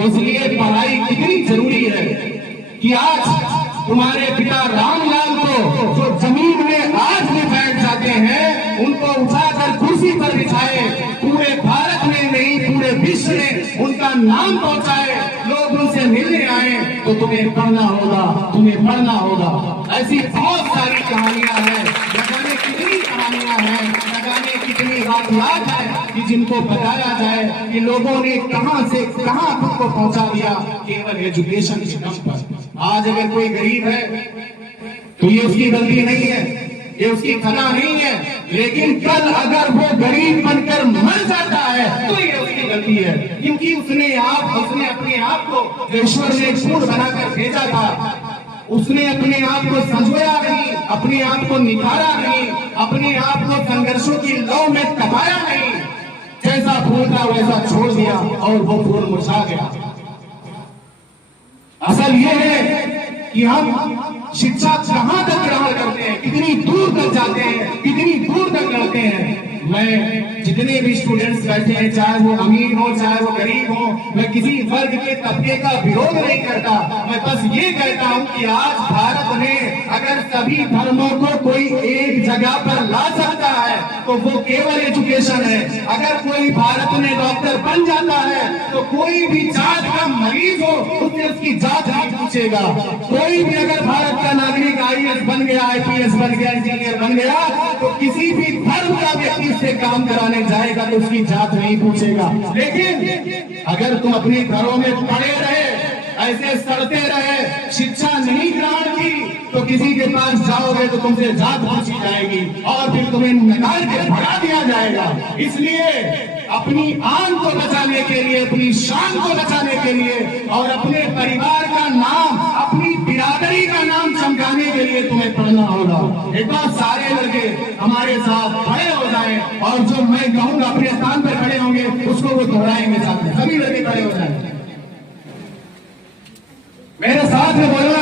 तो इसलिए पढ़ाई कितनी जरूरी है कि आज तुम्हारे पिता रामलाल को जो जमीन में आज भी बैठ जाते हैं उनको उठाकर कुर्सी पर बिठाए, पूरे भारत में नहीं पूरे विश्व में उनका नाम पहुंचाए, लोग उनसे मिलने आए। तो तुम्हें पढ़ना होगा, तुम्हें पढ़ना होगा। ऐसी बहुत सारी कहानियां हैं, न जाने कितनी कहानियां हैं, न जाने कितनी वाक़यात है कि जिनको बताया जाए कि लोगों ने कहां से कहां खुद को पहुंचा दिया केवल एजुकेशन के दम पर। आज अगर कोई गरीब है तो ये उसकी गलती नहीं है, ये उसकी खता नहीं है, लेकिन कल अगर वो गरीब बनकर मर जाता है तो ये उसकी गलती है, क्योंकि उसने अपने आप को ईश्वर ने फूल बनाकर भेजा था। उसने अपने आप को संजोया नहीं, अपने आप को निखारा नहीं, अपने आप को संघर्षों की लौ में तपाया नहीं। जैसा फूल था वैसा छोड़ दिया और वो फूल मुरझा गया। असल ये है कि हम शिक्षा कहां तक ग्रहण करते हैं, कितनी दूर तक जाते हैं, कितनी दूर तक लड़ते हैं। मैं जितने भी स्टूडेंट्स बैठे हैं, चाहे वो अमीर हो चाहे वो गरीब हो, मैं किसी वर्ग के तबके का विरोध नहीं करता। मैं बस ये कहता हूं कि आज भारत में अगर सभी धर्मों को कोई एक जगह पर ला सकता है तो वो केवल एजुकेशन है। अगर कोई भारत में डॉक्टर बन जाता है तो कोई भी जात का मरीज हो उससे उसकी जात नहीं पूछेगा। कोई भी अगर भारत का नागरिक IAS बन गया, IPS बन गया, इंजीनियर बन गया तो किसी भी धर्म का व्यक्ति से काम कराने जाएगा तो उसकी जात नहीं पूछेगा। लेकिन अगर तुम अपने घरों में पड़े रहे, ऐसे सड़ते रहे, शिक्षा नहीं ग्रहण की तो किसी के पास जाओगे तो तुमसे जात पूछी जाएगी और फिर तुम्हें निकाल के भगा दिया जाएगा। इसलिए अपनी आन को बचाने के लिए, अपनी शान को बचाने के लिए और अपने परिवार का नाम, अपनी बिरादरी का नाम चमकाने के लिए तुम्हें पढ़ना होगा। एक बार सारे लड़के हमारे साथ खड़े हो जाएं और जो मैं कहूंगा अपने स्थान पर खड़े होंगे उसको वो दोहराएंगे साथ में। सभी लड़के खड़े हो जाएं, मेरे साथ में बोलना